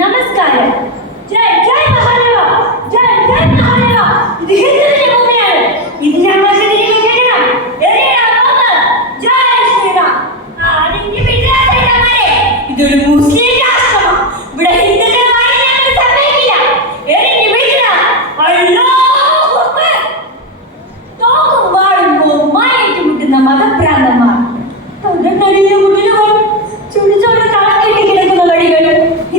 നമസ്കാരം. ജയ് ജയ് മഹാദേവ, ജയ് ജയ് മഹാദേവ. ഇത് ഹിന്ദുവിന്റെ ഭൂമിയാണ്. ഇത് ഞങ്ങൾ കേൾക്കണം. ജയ് ശ്രീറാം. ഇതൊരു മുസ്ലിം രാഷ്ട്രമാണ്. ഇവിടെ ഹിന്ദുക്കളുമായി ഞങ്ങൾ സമ്മതിക്കില്ല. തോക്കുമ്പോൾ ഏറ്റുമുട്ടുന്ന മതഭ്രാന്തന്മാർ, ചുടിച്ചോട് കളക്കെട്ടി കിടക്കുന്ന വഴികൾ.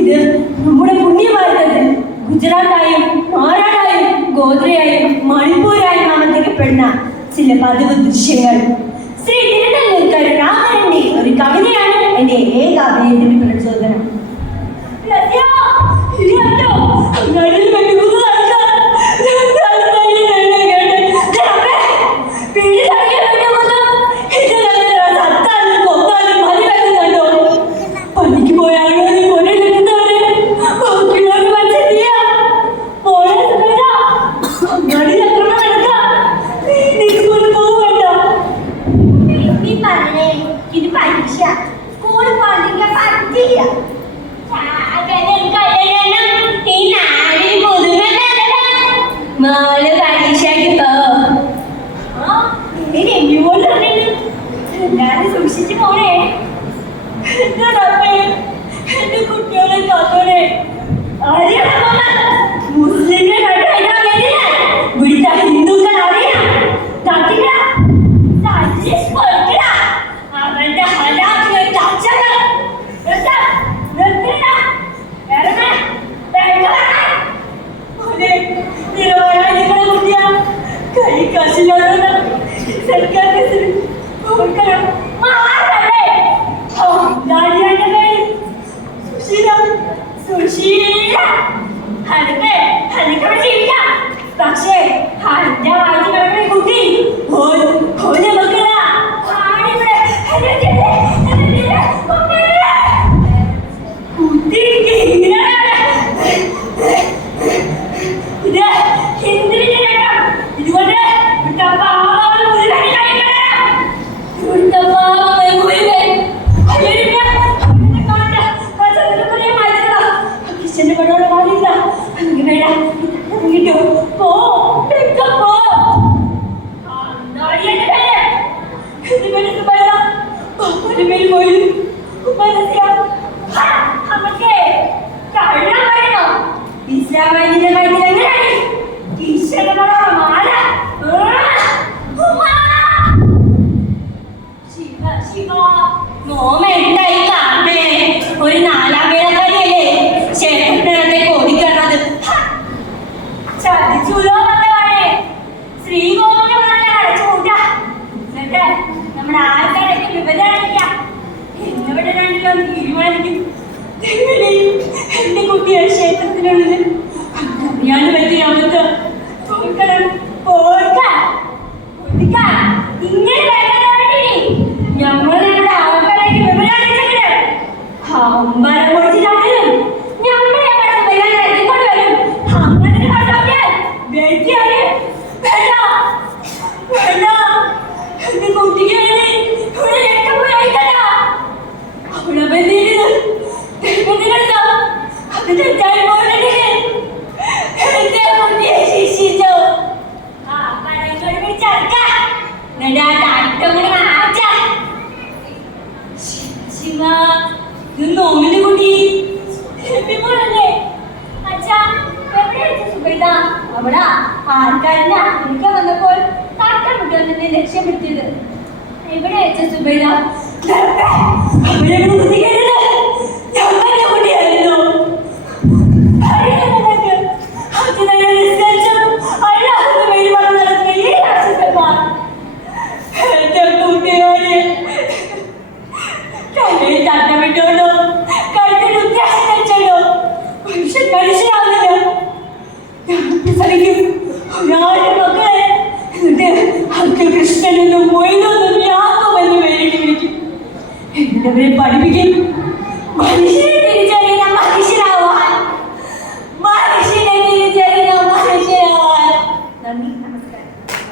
ഇത് നമ്മുടെ പുണ്യഭാരതത്തിൽ ഗുജറാത്തായും മാറാടായും ഗോദ്രയായും മണിപ്പൂരായും നാമത്തിക്കപ്പെടുന്ന ചില പതിവ് ദൃശ്യങ്ങൾ. ശ്രീ തിരുനെല്ലൂർക്കർ രാമന്റെ ഒരു കവിതയാണ് എന്റെ ഏക അഭിനയത്തിന്റെ പ്രചോദനം. സൂക്ഷിച്ചു പോണേ. എന്റെ കുട്ടികളെ കാത്തോടെ മുസ്ലിങ്ങളെ ഇവിടുത്തെ ഹിന്ദുക്കൾ അറിയാം. അവന്റെ ഹലാക്കിലെ ചർച്ചകൾ പക്ഷേ കുട്ടി ഒരു നാലാം വേളക്കാരിയല്ലേ ക്ഷേത്രത്തിനകത്തെ കോതിക്കറത്. ചതിച്ചുലോ ശ്രീകോവിന്റെ അടച്ചു കൂട്ടാ. എന്നിട്ട് നമ്മുടെ ആൾക്കാരൊക്കെ വിവരണിക്കാം. എന്നിവിടെ രണ്ടിലും തീരുമാനിക്കും. എന്റെ കുട്ടിയെ ക്ഷേത്രത്തിനുള്ളിൽ ഞാൻ പറ്റിയ അബദ്ധം ഇങ്ങനെ ഞങ്ങൾ നമ്മുടെ ആൾക്കാരേക്ക് വിവരണിച്ചെങ്കിൽ അമ്പരം പൊടിച്ചിട്ടാണെങ്കിലും ഞമ്മളെ കൊണ്ട് വരും. അങ്ങനെ വെട്ടിയാല് എന്റെ കുട്ടിക്ക് വേണ്ടി ഇവിടെ രക്തം അവിടെ അത് തെറ്റായി പോകണ്ടേ. എന്റെ കുട്ടിയെ ശിക്ഷിച്ചു. നോമിന്റെ കുട്ടി ല്ലേ അച്ഛാ സുബൈദ അവിടെ ആൾക്കാരില്ല. എനിക്ക് വന്നപ്പോൾ തട്ടം മുട്ടന്നെ ലക്ഷ്യപ്പെടുത്തിയത്. എവിടെ അച്ഛാ സുബൈദ? കുട്ടിയായിരുന്നു. കൃഷ്ണനെന്നും മൊയ്തൊന്നും യാതൊന്നും എന്ന് പേരിട്ട് വിളിക്കും. എന്നവരെ പഠിപ്പിക്കും. മനുഷ്യ